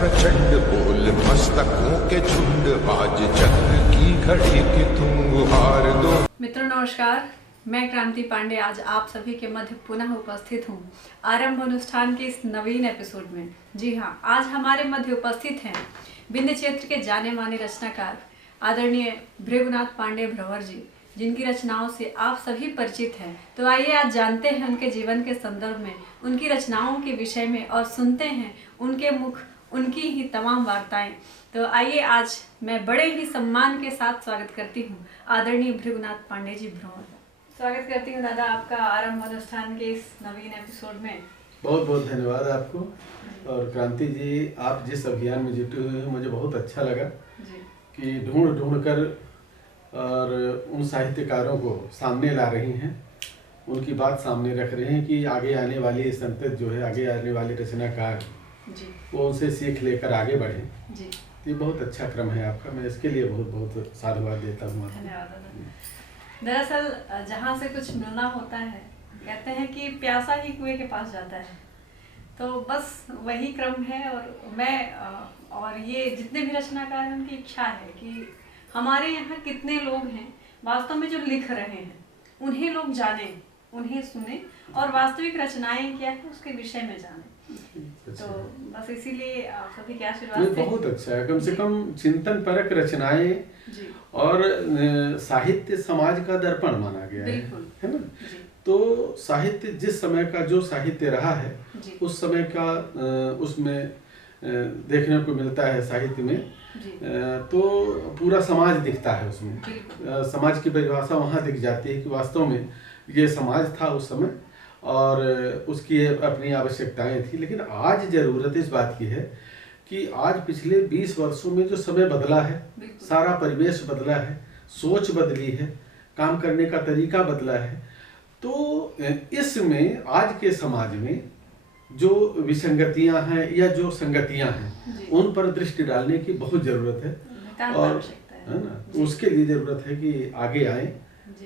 प्रचंड बोल मस्तकों के झुंड, आज चक्र की घड़ी की तुम गुहार दो। मित्रों नमस्कार, मैं क्रांति पांडे आज आप सभी के मध्य पुनः उपस्थित हूँ आरंभ अनुष्ठान के इस नवीन एपिसोड में। जी हाँ, आज हमारे मध्य उपस्थित हैं विंध्य क्षेत्र के जाने माने रचनाकार आदरणीय भृगुनाथ पांडे भ्रवर जी, जिनकी रचनाओं से आप सभी परिचित हैं। तो आइए आज जानते हैं उनके जीवन के संदर्भ में, उनकी रचनाओं के विषय में और सुनते हैं उनके मुख उनकी ही तमाम वार्ताएं। तो आइए आज मैं बड़े ही सम्मान के साथ स्वागत करती हूँ आदरणीय भृगुनाथ पांडे जी भ्रवर। स्वागत करती हूँ दादा आपका आरंभ अनुष्ठान के इस नवीन एपिसोड में। बहुत बहुत धन्यवाद आपको। और क्रांति जी, आप जिस अभियान में जुटे हुए हैं मुझे बहुत अच्छा लगा जी। कि ढूंढ कर और उन साहित्यकारों को सामने ला रही हैं, उनकी बात सामने रख रहे हैं कि आगे आने वाली संतति जो है, आगे आने वाले रचनाकार जी, वो उनसे सीख लेकर आगे बढ़ें। जी। ये बहुत अच्छा क्रम है आपका, मैं इसके लिए बहुत बहुत साधुवाद देता हूँ। धन्यवाद दादा। दरअसल जहाँ से कुछ मिलना होता है, कहते हैं कि प्यासा ही कुएं के पास जाता है, तो बस वही क्रम है। और ये जितने भी रचनाकार हैं उनकी इच्छा है कि हमारे यहाँ कितने लोग हैं वास्तव में जो लिख रहे हैं, उन्हें लोग जाने, उन्हें सुने और वास्तविक रचनाएं क्या है उसके विषय में जाने। तो बस इसीलिए आप सभी के आशीर्वाद से बहुत अच्छा है, कम से कम चिंतन परक रचनाएं और साहित्य समाज का दर्पण माना गया है ना। तो साहित्य जिस समय का जो साहित्य रहा है उस समय का उसमें देखने को मिलता है साहित्य में, तो पूरा समाज दिखता है उसमें। समाज की परिभाषा वहाँ दिख जाती है कि वास्तव में ये समाज था उस समय और उसकी अपनी आवश्यकताएं थी। लेकिन आज ज़रूरत इस बात की है कि आज पिछले 20 वर्षों में जो समय बदला है, सारा परिवेश बदला है, सोच बदली है, काम करने का तरीका बदला है, तो इसमें आज के समाज में जो विसंगतियां हैं या जो संगतियां हैं उन पर दृष्टि डालने की बहुत ज़रूरत है। और है ना, तो उसके लिए ज़रूरत है कि आगे आएँ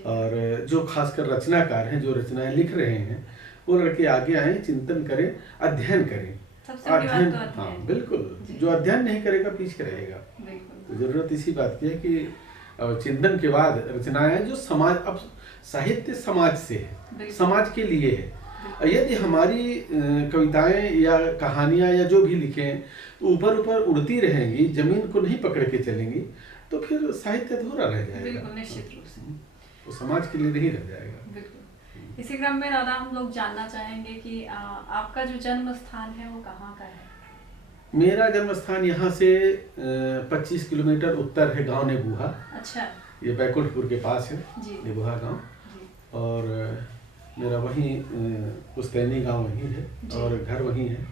और जो खासकर रचनाकार हैं, जो रचनाएं लिख रहे हैं, वो लड़के आगे आएँ, चिंतन करें, अध्ययन करें। अध्ययन, हाँ बिल्कुल, जो अध्ययन नहीं करेगा पीछे रहेगा। तो ज़रूरत इसी बात की है कि चिंतन के बाद रचनाएं जो समाज, अब साहित्य समाज से है, समाज के लिए है। यदि हमारी कविताएं या कहानियां या जो भी लिखें तो ऊपर ऊपर उड़ती रहेंगी, जमीन को नहीं पकड़ के चलेंगी, तो फिर साहित्य अधूरा रह जाएगा। बिल्कुल निश्चित रूप से वो समाज के लिए नहीं रह जाएगा। बिल्कुल। इसी क्रम में दादा हम लोग जानना चाहेंगे कि आपका जो जन्म स्थान है वो कहाँ का है? मेरा जन्म स्थान यहाँ से 25 किलोमीटर उत्तर है, गांव नेबुहा। अच्छा। ये बैकुंठपुर के पास है नेबुहा गांव, और मेरा वहीं पुस्तैनी गांव वहीं है और घर वहीं है।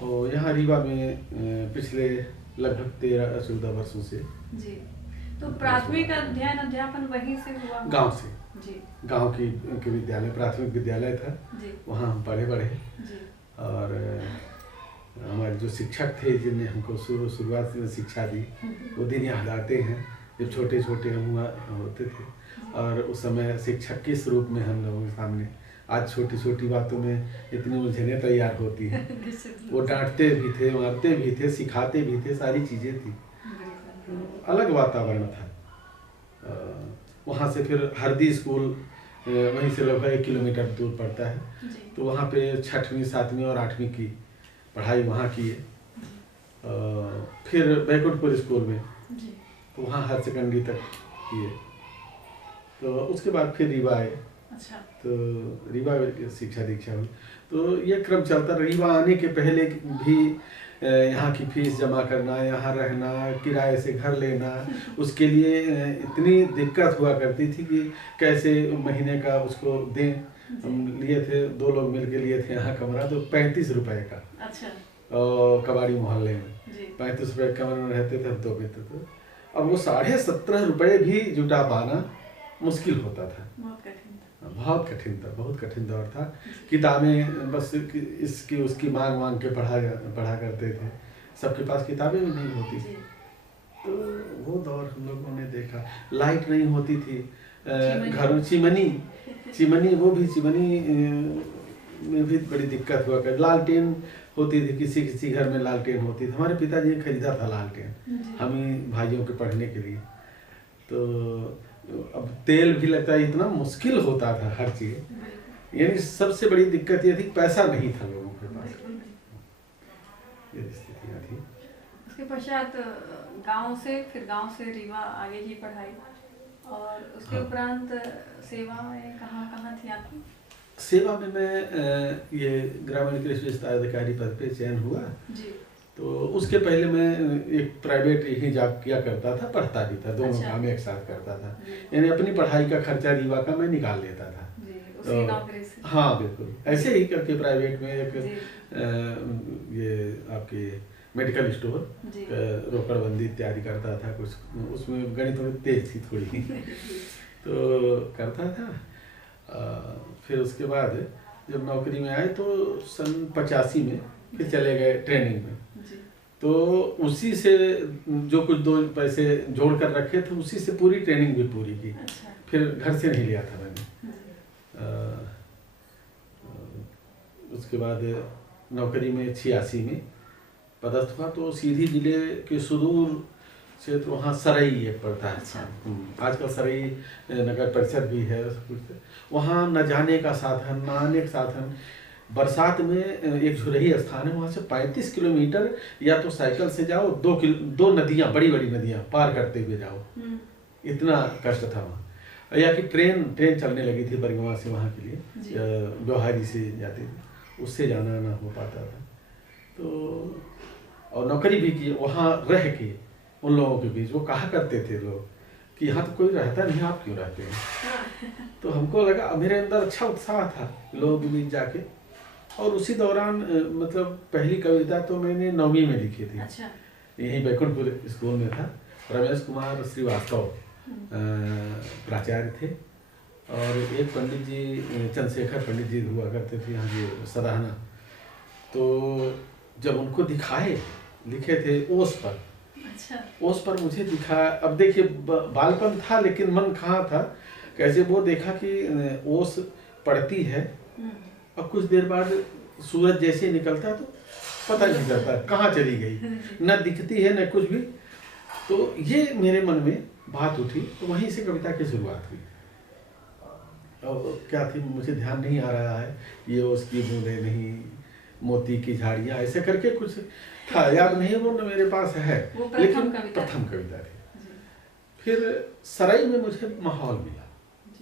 और यहाँ रीवा में पिछले लगभग 13-14 वर्षों से। जी। तो प्राथमिक अध्ययन अध्यापन वहीं से हुआ? गांव से जी। गांव की विद्यालय, प्राथमिक विद्यालय था, वहाँ हम पढ़े बढ़े। और हमारे जो शिक्षक थे जिन्हें हमको शुरुआत में शिक्षा दी, वो दिन याद आते हैं जब छोटे छोटे हम होते थे। और उस समय शिक्षक किस रूप में हम लोगों के सामने, आज छोटी छोटी बातों में इतनी उलझनें तैयार होती हैं। वो डांटते भी थे, मारते भी थे, सिखाते भी थे, सारी चीज़ें थी, अलग वातावरण था। वहाँ से फिर हरदी स्कूल वहीं से लगभग 1 किलोमीटर दूर पड़ता है, तो वहाँ पे 6वीं 7वीं और 8वीं की पढ़ाई वहाँ की है। फिर बैकुंठपुर स्कूल में, तो वहाँ हायर सेकेंडरी तक किए। तो उसके बाद फिर रीवा आए। अच्छा। तो रीवा शिक्षा दीक्षा हुई, तो ये क्रम चलता। रीवा आने के पहले भी यहाँ की फीस जमा करना, यहाँ रहना, किराए से घर लेना, उसके लिए इतनी दिक्कत हुआ करती थी कि कैसे महीने का उसको दें। हम लिए थे, 2 लोग मिलके लिए थे यहाँ कमरा, तो 35 रुपए का। अच्छा। और कबाड़ी मोहल्ले में 35 रुपए कमरे में रहते थे हम 2 मित्र। तो अब वो 17.5 रुपए भी जुटा पाना मुश्किल होता था। बहुत कठिन दौर था। किताबें बस इसकी उसकी मांग के पढ़ा करते थे, सबके पास किताबें भी नहीं होती थी। तो वो दौर हम लोगों ने देखा। लाइट नहीं होती थी, घरों चिमनी, वो भी चिमनी में भी बड़ी दिक्कत हुआ कर, लालटेन होती थी, किसी किसी घर में लालटेन होती थी। हमारे पिताजी ने खरीदा था लालटेन हम ही भाइयों के पढ़ने के लिए। तो अब तेल भी लगता है, इतना मुश्किल होता था हर चीज़। यानी सबसे बड़ी दिक्कत ये थी, पैसा नहीं था लोगों के पास, ये स्थितियाँ थी। उसके पश्चात गांव से रीवा आगे की पढ़ाई, और उसके उपरांत सेवा में कहाँ थी आपकी? सेवा में मैं ये ग्रामीण कृषि विस्तार अधिकारी पद पे चयन हुआ जी। तो उसके पहले मैं एक प्राइवेट ही जॉब किया करता था, पढ़ता भी था, दोनों काम एक साथ करता था। यानी अपनी पढ़ाई का खर्चा रीवा का मैं निकाल लेता था जी, तो हाँ बिल्कुल ऐसे ही करके प्राइवेट में एक ये आपके मेडिकल स्टोर रोकड़बंदी तैयारी करता था कुछ, उसमें गणित थोड़ी तेज थी थोड़ी तो करता था। फिर उसके बाद जब नौकरी में आए तो सन 85 में फिर चले गए ट्रेनिंग में। तो उसी से जो कुछ 2 पैसे जोड़ कर रखे थे उसी से पूरी ट्रेनिंग भी पूरी की। अच्छा। फिर घर से नहीं लिया था मैंने। उसके बाद नौकरी में 86 में पदस्थ हुआ, तो सीधी जिले के सुदूर क्षेत्र वहाँ सरई एक पड़ता है। अच्छा। आजकल सरई नगर परिषद भी है, वहाँ न जाने का साधन न आने का साधन। बरसात में एक झुरही स्थान है, वहाँ से 35 किलोमीटर या तो साइकिल से जाओ, 2 नदियाँ बड़ी बड़ी नदियाँ पार करते हुए जाओ, इतना कष्ट था वहाँ। या कि ट्रेन चलने लगी थी बरगवा से वहाँ के लिए, व्यवहारी से जाते थे, उससे जाना ना हो पाता था। तो और नौकरी भी की वहाँ रह के उन लोगों के बीच। वो कहा करते थे लोग कि यहाँ तो कोई रहता नहीं, आप क्यों रहते हैं? तो हमको लगा, मेरे अंदर अच्छा उत्साह था लोगों के बीच जाके। और उसी दौरान मतलब पहली कविता तो मैंने 9वीं में लिखी थी। अच्छा। यहीं बैकुंठपुर स्कूल में था। रमेश कुमार श्रीवास्तव प्राचार्य थे, और एक पंडित जी चंद्रशेखर पंडित जी हुआ करते थे यहाँ के सराहना। तो जब उनको दिखाए, लिखे थे ओस पर। अच्छा। ओस पर मुझे दिखा, अब देखिए बालपन था लेकिन मन कहाँ था, कैसे वो देखा कि ओस पड़ती है और कुछ देर बाद सूरज जैसे निकलता तो पता नहीं चलता कहाँ चली गई, न दिखती है न कुछ भी। तो ये मेरे मन में बात उठी, तो वहीं से कविता की शुरुआत हुई। और क्या थी मुझे ध्यान नहीं आ रहा है, ये उसकी बूंदे नहीं, मोती की झाड़ियाँ, ऐसे करके कुछ था, याद नहीं वो न मेरे पास है, लेकिन प्रथम कविता थी। फिर सराई में मुझे माहौल मिला।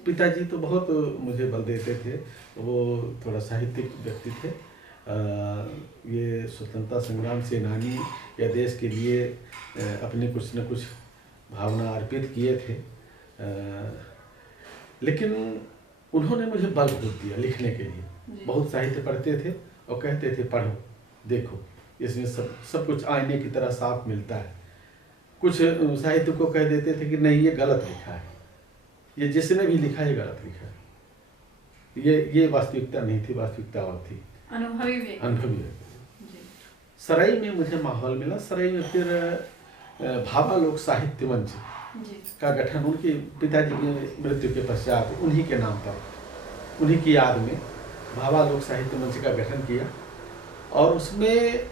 पिताजी तो बहुत मुझे बल देते थे, वो थोड़ा साहित्यिक व्यक्ति थे। ये स्वतंत्रता संग्राम सेनानी या देश के लिए अपने कुछ न कुछ भावना अर्पित किए थे, लेकिन उन्होंने मुझे बल दिया लिखने के लिए। बहुत साहित्य पढ़ते थे और कहते थे पढ़ो, देखो इसमें सब कुछ आईने की तरह साफ मिलता है। कुछ साहित्य को कह देते थे कि नहीं ये गलत लिखा है, ये जिसने भी लिखा है गलत लिखा है, ये वास्तविकता नहीं थी, वास्तविकता और थी। अनुभवी। सराई में मुझे माहौल मिला। सराई में फिर भाभा लोक साहित्य मंच का गठन उनके पिताजी की मृत्यु के पश्चात उन्हीं के नाम पर, उन्हीं की याद में भाभा लोक साहित्य मंच का गठन किया, और उसमें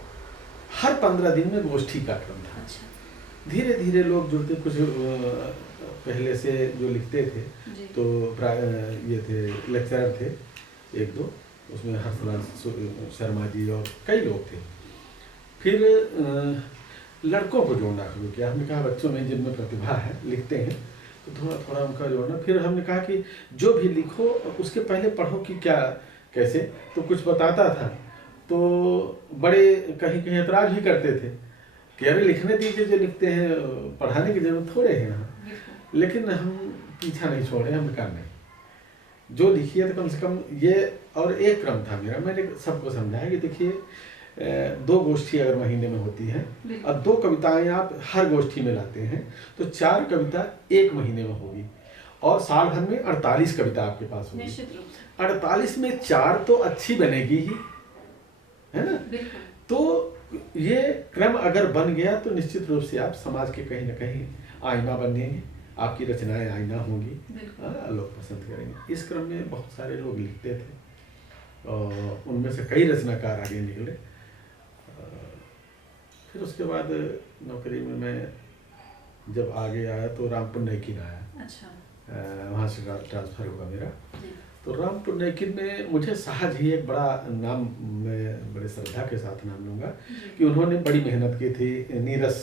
हर 15 दिन में गोष्ठी का क्रम था। अच्छा। धीरे धीरे लोग जुड़ते, कुछ पहले से जो लिखते थे तो ये थे लेक्चरर थे 1-2, उसमें हर्षलाल शर्मा जी और कई लोग थे। फिर लड़कों को जोड़ना शुरू किया। हमने कहा बच्चों में जिनमें प्रतिभा है, लिखते हैं, तो थोड़ा थोड़ा उनका जोड़ना। फिर हमने कहा कि जो भी लिखो उसके पहले पढ़ो कि क्या कैसे, तो कुछ बताता था तो बड़े कहीं कहीं एतराज भी करते थे कि अरे लिखने दीजिए, जो लिखते हैं पढ़ाने की जरूरत थोड़े है यहाँ। लेकिन हम पीछा नहीं छोड़े, हम कहा नहीं, जो लिखिए तो कम से कम ये। और एक क्रम था मेरा, मैंने सबको समझाया कि देखिए 2 गोष्ठी अगर महीने में होती है और 2 कविताएं आप हर गोष्ठी में लाते हैं तो 4 कविता 1 महीने में होगी, और साल भर में 48 कविता आपके पास होगी। 48 में 4 तो अच्छी बनेगी ही, है ना। तो ये क्रम अगर बन गया तो निश्चित रूप से आप समाज के कहीं ना कहीं आईना बनेंगे, आपकी रचनाएं आईना होंगी, लोग पसंद करेंगे। इस क्रम में बहुत सारे लोग लिखते थे और उनमें से कई रचनाकार आगे निकले। फिर उसके बाद नौकरी में मैं जब आगे आया तो रामपुर नैकिन आया। अच्छा। वहाँ से ट्रांसफ़र हुआ मेरा। तो रामपुर नैकिन में मुझे सहज ही एक बड़ा नाम, मैं बड़े श्रद्धा के साथ नाम लूँगा कि उन्होंने बड़ी मेहनत की थी। नीरस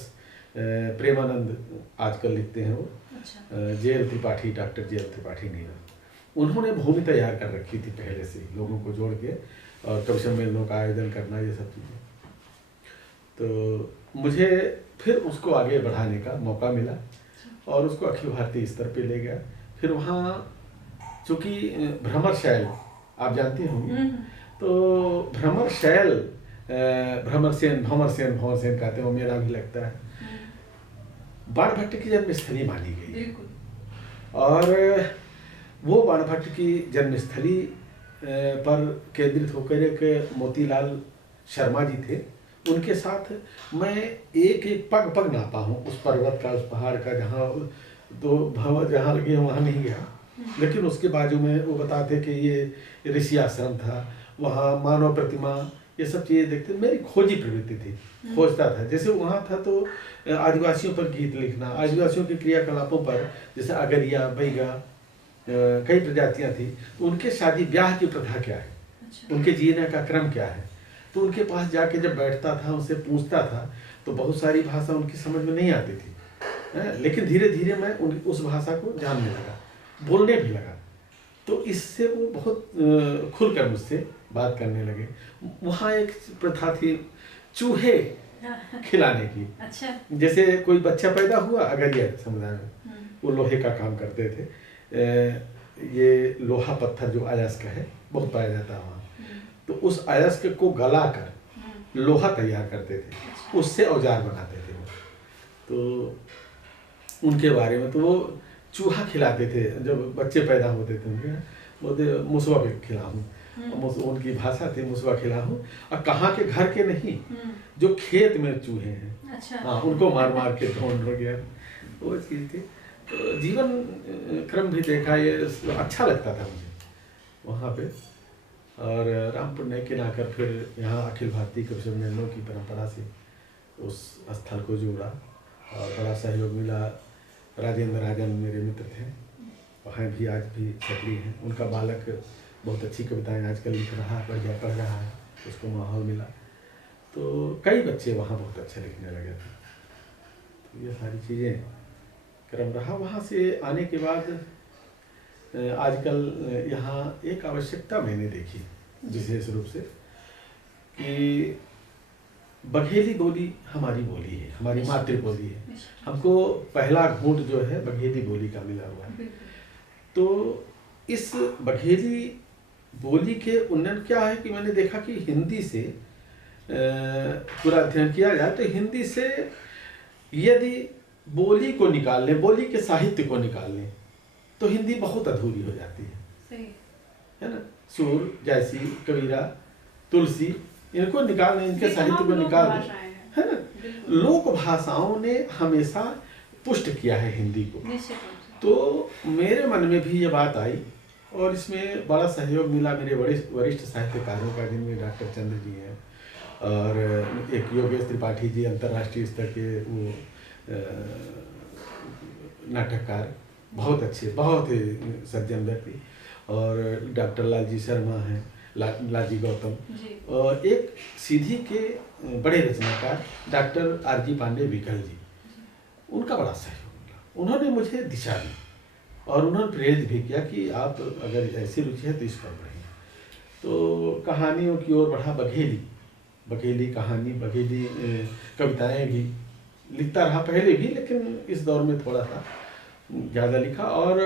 प्रेमानंद आजकल लिखते हैं वो। अच्छा। JL Tripathi, doctor JL Tripathi नीरस, उन्होंने भूमि तैयार कर रखी थी पहले से ही, लोगों को जोड़ के और कवि सम्मेलनों का आयोजन करना, ये सब चीज़ें। तो मुझे फिर उसको आगे बढ़ाने का मौका मिला और उसको अखिल भारतीय स्तर पे ले गया। फिर वहाँ चूँकि भ्रमर शैल आप जानते होंगे, तो भ्रमर शैल, भ्रमर सेन कहते हैं, वो मेरा भी लगता है, बाणभट्ट की जन्मस्थली मानी गई है। और वो बाणभट्ट की जन्मस्थली पर केंद्रित होकर एक मोतीलाल शर्मा जी थे, उनके साथ मैं एक एक पग पग नापा हूँ उस पर्वत का, उस पहाड़ का, जहाँ तो भंवर जहाँ लगे वहाँ नहीं गया, लेकिन उसके बाजू में वो बताते कि ये ऋषि आश्रम था, वहाँ मानव प्रतिमा, ये सब चीज़ें देखते। मेरी खोजी प्रवृत्ति थी, खोजता था। जैसे वहाँ था तो आदिवासियों पर गीत लिखना, आदिवासियों के क्रियाकलापों पर, जैसे अगरिया, बैगा, कई प्रजातियाँ थी, तो उनके शादी ब्याह की प्रथा क्या है, उनके जीने का क्रम क्या है, तो उनके पास जाके जब बैठता था, उनसे पूछता था, तो बहुत सारी भाषा उनकी समझ में नहीं आती थी, लेकिन धीरे धीरे मैं उस भाषा को जानने लगा, बोलने भी लगा। तो इससे वो बहुत खुलकर मुझसे बात करने लगे। वहाँ एक प्रथा थी चूहे खिलाने की। अच्छा। जैसे कोई बच्चा पैदा हुआ अगरिया समुदाय में, वो लोहे का काम करते थे। ये लोहा पत्थर जो अयस्क है बहुत पाया जाता है वहाँ, तो उस अयस्क को गलाकर लोहा तैयार करते थे, उससे औजार बनाते थे वो। तो उनके बारे में तो वो चूहा खिलाते थे, जब बच्चे पैदा होते थे उनके, बोलते मुसवा पे खिलाऊँ, उनकी भाषा थी मुसवा खिलाऊँ। और कहाँ के घर के नहीं, जो खेत में चूहे हैं। अच्छा। हाँ, उनको मार मार के ढूंढ गया, वो चीज़ थी। तो जीवन क्रम भी देखा, ये अच्छा लगता था मुझे वहाँ पे। और रामपुर नैकिन आकर फिर यहाँ अखिल भारतीय कवि सम्मेलनों की परंपरा से उस स्थल को जोड़ा और बड़ा सहयोग मिला। राजेंद्र राजन मेरे मित्र थे, वहाँ भी आज भी सक्रिय हैं। उनका बालक बहुत अच्छी कविताएं आजकल लिख रहा है, बढ़िया पढ़ रहा है, उसको माहौल मिला, तो कई बच्चे वहाँ बहुत अच्छा लिखने लगे थे। तो ये सारी चीज़ें क्रम रहा। वहाँ से आने के बाद आजकल यहाँ एक आवश्यकता मैंने देखी विशेष रूप से कि बघेली बोली हमारी बोली है, हमारी मातृबोली है। हमको पहला घूंट जो है बघेली बोली का मिला हुआ है। तो इस बघेली बोली के उन्नयन क्या है कि मैंने देखा कि हिंदी से पूरा अध्ययन किया जाए तो हिंदी से यदि बोली को निकाल लें, बोली के साहित्य को निकाल लें, तो हिंदी बहुत अधूरी हो जाती है। सही है ना। सूर, जैसी, कबीरा, तुलसी, इनको निकाल लें, इनके साहित्य को निकाल दें, है ना। लोक भाषाओं ने हमेशा पुष्ट किया है हिंदी को। तो मेरे मन में भी ये बात आई और इसमें bड़ा सहयोग मिला मेरे वरिष्ठ साहित्यकारों का, जिनमें डॉक्टर चंद्र जी हैं और एक योगेश त्रिपाठी जी, अंतर्राष्ट्रीय स्तर के वो नाटककार, बहुत अच्छे, बहुत ही सज्जन व्यक्ति, और डॉक्टर लालजी शर्मा हैं, लालजी गौतम, और एक सीधी के बड़े रचनाकार डॉक्टर आरजी पांडे विकल जी, उनका बड़ा सहयोग मिला। उन्होंने मुझे दिशा दी और उन्होंने प्रेरित भी किया कि आप अगर ऐसी रुचि है तो इस पर बढ़िए। तो कहानियों की ओर बढ़ा। बघेली कहानी, बघेली कविताएं भी लिखता रहा पहले भी, लेकिन इस दौर में थोड़ा सा ज़्यादा लिखा। और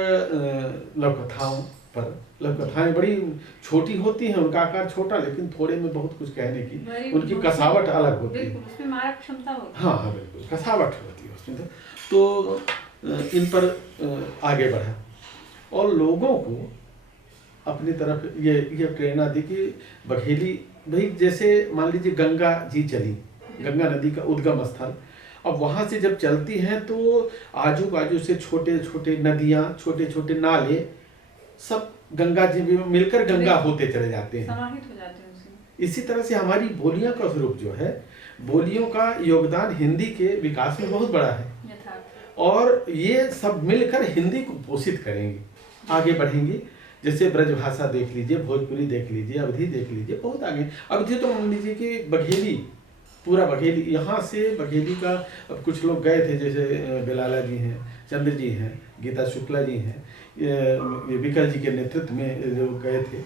लघुकथाओं पर, लघुकथाएं बड़ी छोटी होती हैं, उनका आकार छोटा, लेकिन थोड़े में बहुत कुछ कहने की उनकी कसावट अलग होती है, उसमें मारक क्षमता होती है। हाँ बिल्कुल, कसावट होती है उसमें। तो इन पर आगे बढ़ा और लोगों को अपनी तरफ ये प्रेरणा दी कि बघेली भाई, जैसे मान लीजिए गंगा जी चली, गंगा नदी का उद्गम स्थल, अब वहाँ से जब चलती हैं तो आजू बाजू से छोटे छोटे नदियाँ, छोटे छोटे नाले सब गंगा जी भी मिलकर गंगा होते चले जाते हैं, समाहित हो जाते हैं उसी। इसी तरह से हमारी बोलियां का स्वरूप जो है, बोलियों का योगदान हिंदी के विकास में बहुत बड़ा है, और ये सब मिलकर हिंदी को पोषित करेंगे, आगे बढ़ेंगे। जैसे ब्रज भाषा देख लीजिए, भोजपुरी देख लीजिए, अवधी देख लीजिए, बहुत आगे। अवधी तो मान लीजिए कि बघेली, पूरा बघेली, यहाँ से बघेली का, अब कुछ लोग गए थे, जैसे बेलाला जी हैं, चंद्र जी हैं, गीता शुक्ला जी हैं, ये विकल जी के नेतृत्व में जो गए थे,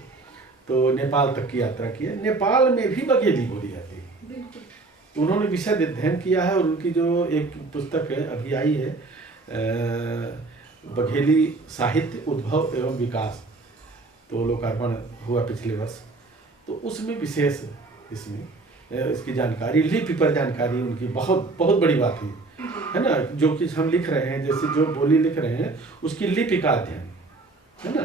तो नेपाल तक की यात्रा की है। नेपाल में भी बघेली बोली जाती है, उन्होंने विषय अध्ययन किया है, और उनकी जो एक पुस्तक है अभी आई है, बघेली साहित्य उद्भव एवं विकास, तो लोकार्पण हुआ पिछले वर्ष, तो उसमें विशेष इसमें इसकी जानकारी, लिपि पर जानकारी उनकी बहुत बहुत बड़ी बात है ना। जो कि हम लिख रहे हैं, जैसे जो बोली लिख रहे हैं, उसकी लिपि का अध्ययन है ना।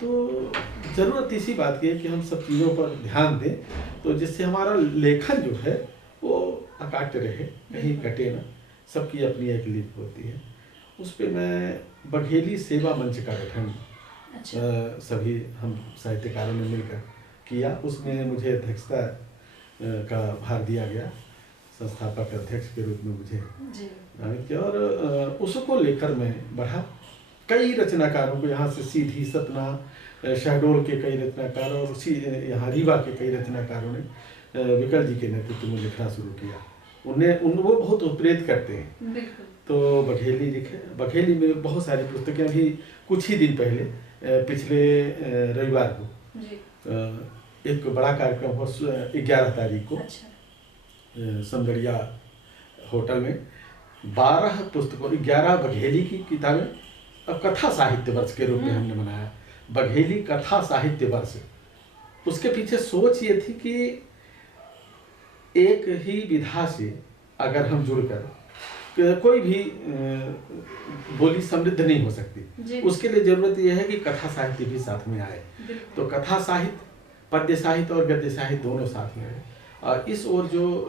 तो ज़रूरत इसी बात की है कि हम सब चीज़ों पर ध्यान दें, तो जिससे हमारा लेखन जो है वो अकाट्य रहे, कहीं कटे ना। सबकी अपनी एक लिपि होती है। उस पर मैं बघेली सेवा मंच का गठन सभी हम साहित्यकारों ने मिलकर किया, उसमें मुझे अध्यक्षता का भार दिया गया, संस्थापक अध्यक्ष के रूप में मुझे नामित किया, और उसको लेकर मैं बढ़ा। कई रचनाकारों को, यहाँ से सीधी, सतना, शहडोल के कई रचनाकार, और यहाँ रीवा के कई रचनाकारों ने विकल जी के नेतृत्व में लिखना शुरू किया। वो बहुत उत्प्रेरित करते हैं। तो बघेली लिखे, बघेली में बहुत सारी पुस्तकें, अभी कुछ ही दिन पहले पिछले रविवार को एक बड़ा कार्यक्रम हुआ 11 तारीख को समगढ़िया होटल में, 12 पुस्तकों, 11 बघेली की किताबें, और कथा साहित्य वर्ष के रूप में हमने मनाया, बघेली कथा साहित्य वर्ष। उसके पीछे सोच ये थी कि एक ही विधा से अगर हम जुड़कर, कोई भी बोली समृद्ध नहीं हो सकती, उसके लिए जरूरत यह है कि कथा साहित्य भी साथ में आए। तो कथा साहित्य, पद्य साहित्य और गद्य साहित्य दोनों साथ में आए, और इस ओर जो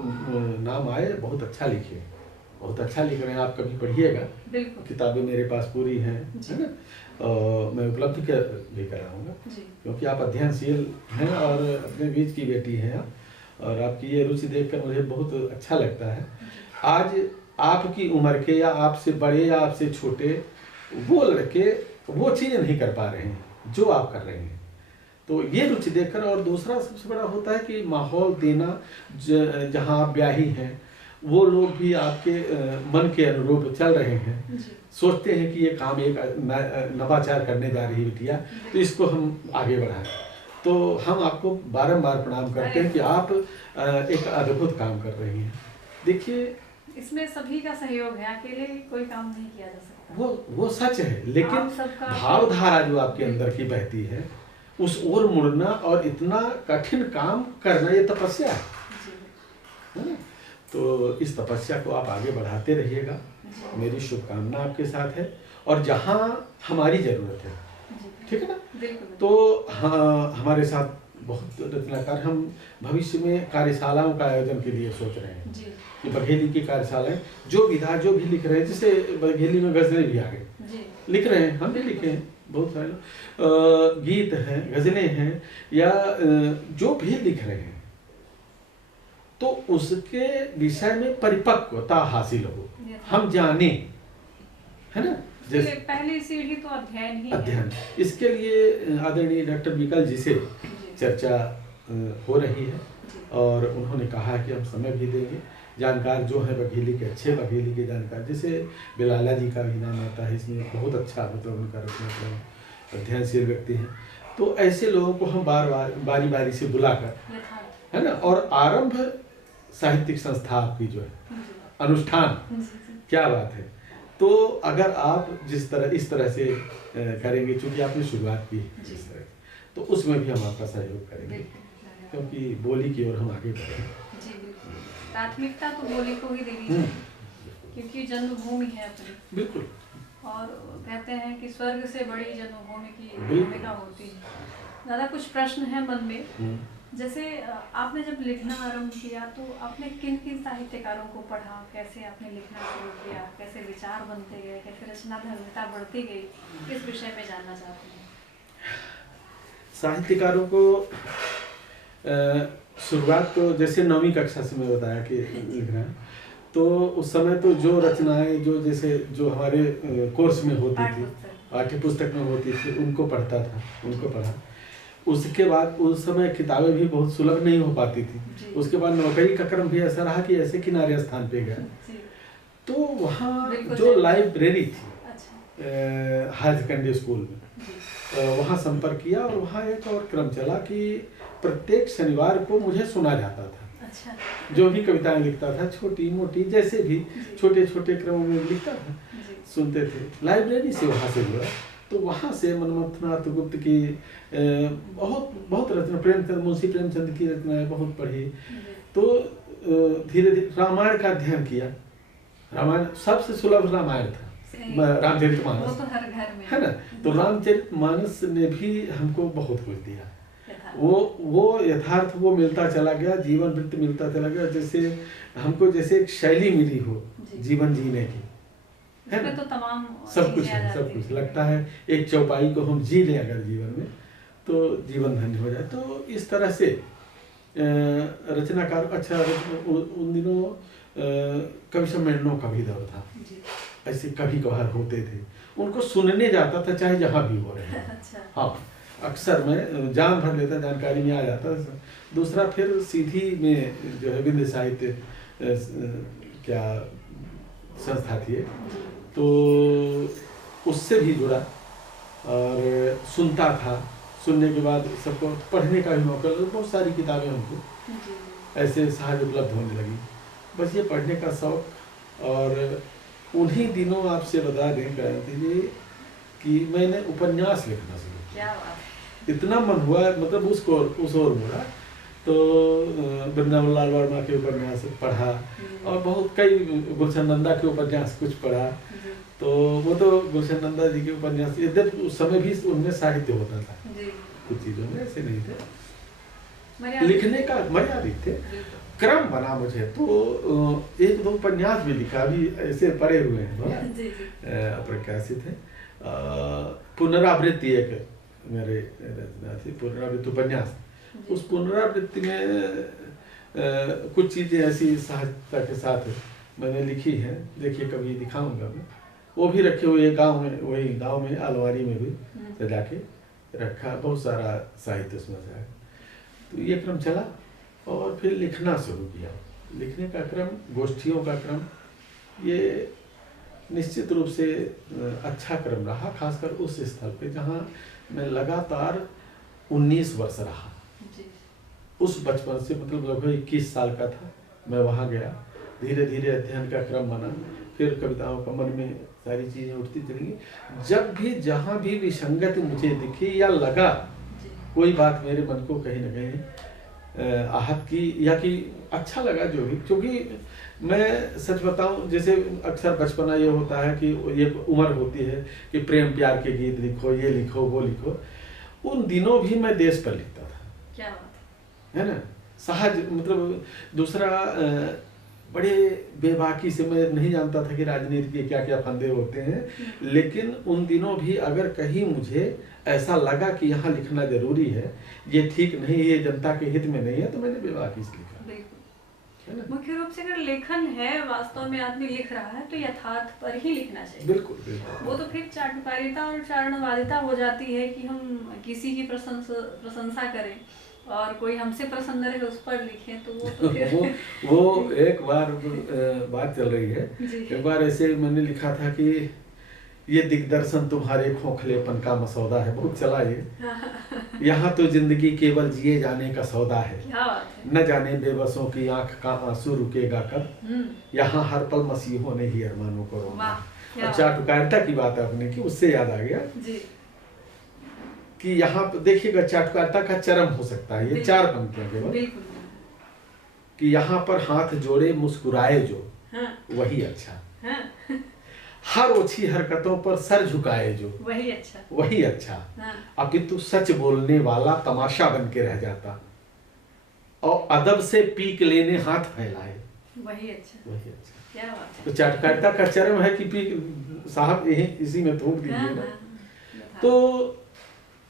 नाम आए, बहुत अच्छा लिखे, बहुत अच्छा लिख रहे हैं। आप कभी पढ़िएगा, किताबें मेरे पास पूरी हैं, है ना, और मैं उपलब्ध भी कराऊंगा, क्योंकि आप अध्ययनशील हैं और अपने बीच की बेटी हैं आप, और आपकी ये रुचि देखकर मुझे बहुत अच्छा लगता है। आज आपकी उम्र के, या आपसे बड़े या आपसे छोटे, वो लड़के वो चीज़ नहीं कर पा रहे हैं जो आप कर रहे हैं, तो ये रुचि देखकर। और दूसरा सबसे बड़ा होता है कि माहौल देना, जहाँ आप ब्याही हैं, वो लोग भी आपके मन के अनुरूप चल रहे हैं, सोचते हैं कि ये काम एक नवाचार करने जा रही बिटिया, तो इसको हम आगे बढ़ाएं। तो हम आपको बारंबार प्रणाम करते हैं कि आप एक अद्भुत काम कर रही हैं। देखिए, इसमें सभी का सहयोग है, अकेले कोई काम नहीं किया जा सकता। वो सच है, लेकिन भावधारा जो आपके अंदर की बहती है, उस ओर मुड़ना और इतना कठिन काम करना, ये तपस्या है ना। तो इस तपस्या को आप आगे बढ़ाते रहिएगा, मेरी शुभकामना आपके साथ है। और जहाँ हमारी जरूरत है, ठीक है ना, तो हाँ, हमारे साथ बहुत रचनाकार, हम भविष्य में कार्यशालाओं का आयोजन के लिए सोच रहे हैं कि बघेली की कार्यशालाएं, जो विधा जो भी लिख रहे हैं, जैसे बघेली में गजलें भी आ गए, लिख रहे हैं, हम भी लिखे हैं, बहुत सारे गीत हैं, गजलें हैं, या जो भी लिख रहे हैं, तो उसके विषय में परिपक्वता हासिल हो, हम जाने, है ना। जैसे पहली सीढ़ी तो अध्ययन। इसके लिए आदरणीय डॉक्टर विकल जी से चर्चा हो रही है, और उन्होंने कहा है कि हम समय भी देंगे। जानकार जो है बघेली के, अच्छे बघेली के जानकार, जैसे बेलाला जी का भी नाम आता है इसमें, बहुत अच्छा, मतलब उनका रचनाक्रम, अध्ययनशील व्यक्ति हैं। तो ऐसे लोगों को हम बारी बारी से बुलाकर, है ना, और आरंभ साहित्यिक संस्था आपकी जो है, अनुष्ठान, क्या बात है। तो अगर आप इस तरह से करेंगे, चूंकि आपने शुरुआत की इस तरह, तो उसमें भी हम आपका सहयोग करेंगे, क्योंकि बोली की ओर हम आगे बढ़ेंगे। प्राथमिकता तो बोली को ही देनी चाहिए, क्योंकि जन्मभूमि है अपनी। बिल्कुल। और कहते हैं कि स्वर्ग से बड़ी जन्मभूमि की भूमिका होती है। ज़्यादा कुछ प्रश्न है मन में, जैसे आपने जब लिखना आरंभ किया, तो आपने किन किन साहित्यकारों को पढ़ा, कैसे आपने लिखना शुरू किया, कैसे विचार बनते गए, कैसे रचना धर्मिता बढ़ती गई, किस विषय पे जानना चाहते हैं? साहित्यकारों को शुरुआत तो जैसे 9वीं कक्षा से मैं बताया कि लिखना है, तो उस समय तो जो रचनाएं जो हमारे कोर्स में होती थी, पाठ्य पुस्तक में होती थी, उनको पढ़ा। उसके बाद उस समय किताबें भी बहुत सुलभ नहीं हो पाती थी। उसके बाद नौकरी का क्रम भी ऐसा रहा कि ऐसे किनारे स्थान पे गया, तो वहाँ जो लाइब्रेरी थी हायर सेकेंडरी स्कूल में, वहाँ संपर्क किया और वहाँ एक और क्रम चला कि प्रत्येक शनिवार को मुझे सुना जाता था। अच्छा। जो भी कविताएं लिखता था, छोटी मोटी जैसे भी छोटे छोटे क्रमों में लिखता था, सुनते थे। लाइब्रेरी से वहाँ से जुड़ा, तो वहाँ से मनमथनाथ गुप्त की बहुत रचना, प्रेमचंद, मुंशी प्रेमचंद की रचनाएं बहुत पढ़ी। तो धीरे धीरे रामायण का अध्ययन किया। रामायण सबसे सुलभ रामायण था, रामचरितमानस, वो तो हर घर में है ना। तो रामचरितमानस ने भी हमको बहुत कुछ दिया। वो यथार्थ वो मिलता चला गया, जीवन वृत्त मिलता चला गया, जैसे हमको जैसे एक शैली मिली हो जीवन जीने की, है ना। तो तमाम सब कुछ लगता है। एक चौपाई को हम जी लें अगर जीवन में, तो जीवन धन्य हो जाए। तो इस तरह से रचनाकार, अच्छा उन दिनों कवि सम्मेलनों का भी दौर था, ऐसे कभी कभार होते थे, उनको सुनने जाता था चाहे जहाँ भी हो रहे हैं। अच्छा। हाँ, अक्सर मैं जान भर लेता, जानकारी में आ जाता। दूसरा फिर सीधी में जो है विंध्य साहित्य क्या संस्था थी, तो उससे भी जुड़ा और सुनता था। सुनने के बाद सबको पढ़ने का भी मौका, बहुत सारी किताबें हमको ऐसे सहज उपलब्ध होने लगी। बस ये पढ़ने का शौक। और उन्हीं दिनों आपसे बता दें क्रांति जी कि मैंने उपन्यास लिखना शुरू किया। इतना मन हुआ, मतलब उस ओर मुड़ा, तो वृंदावन लाल वर्मा के उपन्यास पढ़ा और बहुत कई गुलशन नंदा के उपन्यास कुछ पढ़ा। तो वो तो गुलशन नंदा जी के उपन्यास, यद्यपि उस समय भी उनमें साहित्य होता था, कुछ चीजों में ऐसे नहीं थे, लिखने का मर्यादित थे। क्रम बना मुझे, तो एक दो उपन्यास भी लिखा, अभी ऐसे पढ़े हुए हैं, अप्रकाशित है। पुनरावृत्ति एक मेरे रचना थी, पुनरावृत्ति उपन्यास। उस पुनरावृत्ति में कुछ चीजें ऐसी सहजता के साथ मैंने लिखी हैं, देखिए कभी दिखाऊंगा मैं। वो भी रखे हुए गांव में, वही गांव में अलमारी में भी सजा के रखा, बहुत सारा साहित्य उसमें से। तो ये क्रम चला और फिर लिखना शुरू किया। लिखने का क्रम, गोष्ठियों का क्रम, ये निश्चित रूप से अच्छा क्रम रहा, खासकर उस स्थल पे जहाँ मैं लगातार 19 वर्ष रहा। उस बचपन से, मतलब लगभग 21 साल का था, मैं वहाँ गया। धीरे धीरे अध्ययन का क्रम बना, फिर कविताओं का मन में सारी चीज़ें उठती चली। जब भी जहाँ भी विसंगति मुझे दिखी या लगा कोई बात मेरे मन को कहीं न कहीं आहत की, या कि अच्छा लगा जो भी, क्योंकि मैं सच बताऊं, जैसे अक्सर बचपना ये होता है कि ये उम्र होती है कि प्रेम प्यार के गीत लिखो, ये लिखो वो लिखो। उन दिनों भी मैं देश पर लिखता था। क्या बात है ना, सहज, मतलब दूसरा बड़े बेबाकी से, मैं नहीं जानता था कि राजनीति के क्या क्या फंदे होते हैं, लेकिन उन दिनों भी अगर कहीं मुझे ऐसा लगा कि यहाँ लिखना जरूरी है, ये ठीक नहीं, ये जनता के हित में नहीं है, तो मैंने बेबाकी से लिखा। मुख्य रूप से अगर लेखन है, वास्तव में आदमी लिख रहा है, तो यथार्थ पर ही लिखना चाहिए। बिल्कुल बिल्कुल। वो तो फिर चाटुकारिता और चारणवादिता हो जाती है कि हम किसी की प्रशंसा करें और कोई हमसे प्रसन्न रहे उस पर लिखें, तो वो तो फिर वो एक बार बात चल रही है। एक बार ऐसे मैंने लिखा था कि ये दिग्दर्शन तुम्हारे खोखलेपन का मसौदा है, बहुत चला ये। यहाँ तो जिंदगी केवल जिए जाने का सौदा है, क्या बात है। न जाने बेबसों की आंख का आंसू रुकेगा कब, यहाँ हर पल मसीहों ने ही अरमानों को रोना। और चाटुकारिता की बात आपने की, उससे याद आ गया कि यहाँ देखिएगा चाटुकारिता का चरम हो सकता है, ये 4 पंक्तियां केवल, कि यहाँ पर हाथ जोड़े मुस्कुराए जो, वही अच्छा। हर ओछी हरकतों पर सर झुकाए जो, वही अच्छा। अपितु सच बोलने वाला तमाशा बन के रह जाता, और अदब से पीक लेने हाथ फैलाए, वही अच्छा। क्या बात है। तो चाटुकारिता का चरम है कि पीक साहब यही इसी में थूक दीजिए ना। तो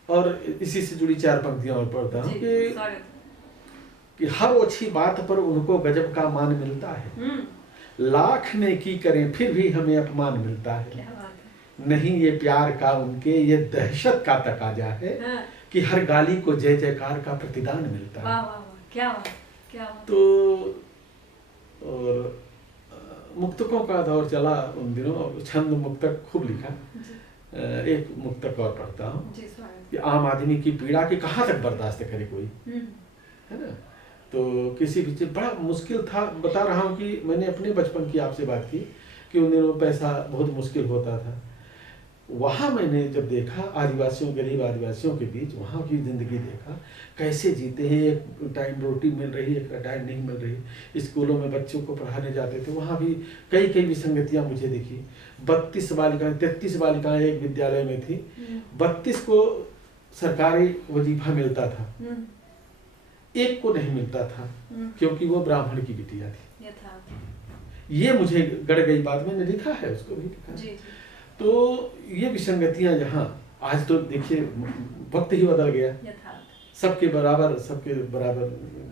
और इसी से जुड़ी 4 पंक्तियां और पढ़ता हूँ कि हर ओछी बात पर उनको गजब का मान मिलता है, लाख नेकी करें फिर भी हमें अपमान मिलता है। नहीं ये प्यार का उनके ये दहशत का तकाजा है कि हर गाली को जय जयकार का प्रतिदान मिलता है। वाह वाह वाह, क्या बात, क्या बात। तो और मुक्तकों का दौर चला उन दिनों, छंद मुक्तक खूब लिखा। एक मुक्तक और पढ़ता हूँ कि आम आदमी की पीड़ा की कहाँ तक बर्दाश्त करे कोई, है ना। तो किसी भी बड़ा मुश्किल था, बता रहा हूँ कि मैंने अपने बचपन की आपसे बात की कि उन दिनों पैसा बहुत मुश्किल होता था। वहाँ मैंने जब देखा आदिवासियों, गरीब आदिवासियों के बीच वहाँ की ज़िंदगी देखा, कैसे जीते हैं। एक टाइम रोटी मिल रही, एक टाइम नहीं मिल रही। स्कूलों में बच्चों को पढ़ाने जाते थे, वहाँ भी कई कई विसंगतियाँ मुझे दिखी। 32 बालिकाएं, 33 बालिकाएं एक विद्यालय में थी, 32 को सरकारी वजीफा मिलता था, एक को नहीं मिलता था क्योंकि वो ब्राह्मण की बिटिया थी। ये मुझे गड़ गई बात, मैंने लिखा है, उसको भी लिखा है। तो ये विसंगतियां जहाँ आज तो देखिए वक्त ही बदल गया, सबके बराबर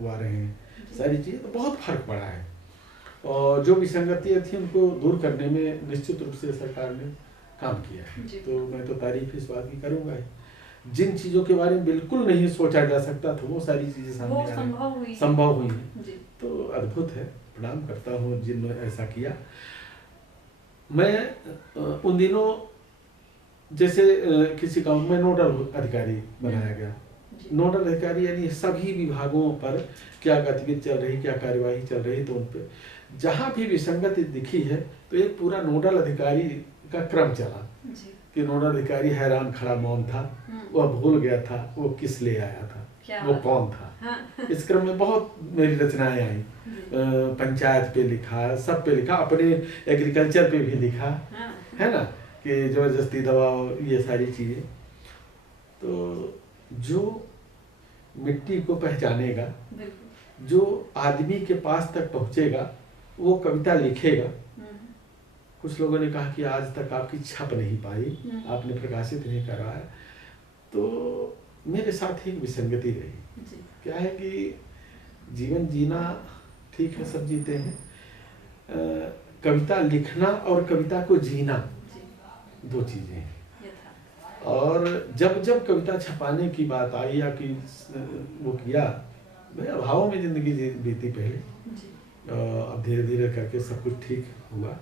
हुआ रहे हैं सारी चीज़ें, तो बहुत फर्क पड़ा है। और जो विसंगतियां थी उनको दूर करने में निश्चित रूप से सरकार ने काम किया है। तो मैं तो तारीफ इस बात की करूँगा ही। जिन चीज़ों के बारे में बिल्कुल नहीं सोचा जा सकता था वो सारी चीज़ें सामने संभव हुई हैं, तो अद्भुत है। प्रणाम करता हूँ जिन्होंने ऐसा किया। मैं उन दिनों जैसे किसी गाँव में नोडल अधिकारी बनाया गया। नोडल अधिकारी यानी सभी विभागों पर क्या गतिविधि चल रही, क्या कार्यवाही चल रही, तो उन पर जहाँ भी विसंगति दिखी है तो एक पूरा नोडल अधिकारी का क्रम चला कि नोडल अधिकारी हैरान खड़ा मौन था, वह भूल गया था वो किस ले आया था, वो कौन था। हाँ। इस क्रम में बहुत मेरी रचनाएं आई, पंचायत पे लिखा, सब पे लिखा, अपने एग्रीकल्चर पे भी लिखा। हाँ। है ना, कि जबरदस्ती दवा और ये सारी चीज़ें। तो जो मिट्टी को पहचानेगा, जो आदमी के पास तक पहुँचेगा, वो कविता लिखेगा। कुछ लोगों ने कहा कि आज तक आपकी छप नहीं पाई, आपने प्रकाशित नहीं करवाया। तो मेरे साथ एक विसंगति रही। क्या है कि जीवन जीना ठीक है, सब जीते हैं, कविता लिखना और कविता को जीना दो चीज़ें हैं। और जब जब कविता छपाने की बात आई या कि वो किया, मैं अभावों में ज़िंदगी बीती पहले, अब धीरे धीरे करके सब कुछ ठीक हुआ।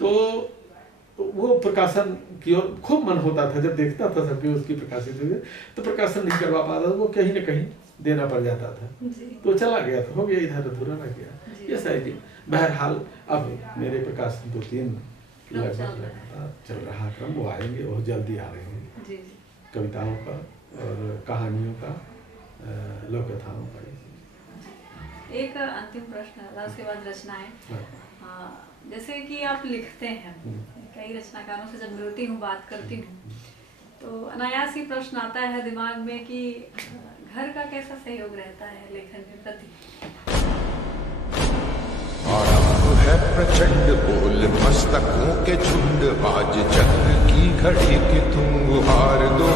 तो वो प्रकाशन की ओर खूब मन होता था, जब देखता था सबके उसकी प्रकाशित हुई तो प्रकाशन नहीं करवा पाता, वो कहीं न कहीं देना पड़ जाता था। तो चला गया, तो हो गया, इधर अधूरा रह गया, ये सारी चीज। बहरहाल अब मेरे प्रकाशन 2-3 लगभग चल रहा क्रम, वो आएंगे, बहुत जल्दी आ रहे हैं, कविताओं का और कहानियों का, लोक कथाओं का। एक अंतिम प्रश्न है, उसके बाद रचनाएं। जैसे कि आप लिखते हैं, कई रचनाकारों से जब मिलती हूँ, बात करती हूँ, तो अनायास ही प्रश्न आता है दिमाग में कि घर का कैसा सहयोग रहता है लेखन के प्रति। आरंभ है प्रचंड बोल मस्तकों के झुंड, आज चक्र की घड़ी कि तुम गुहार दो।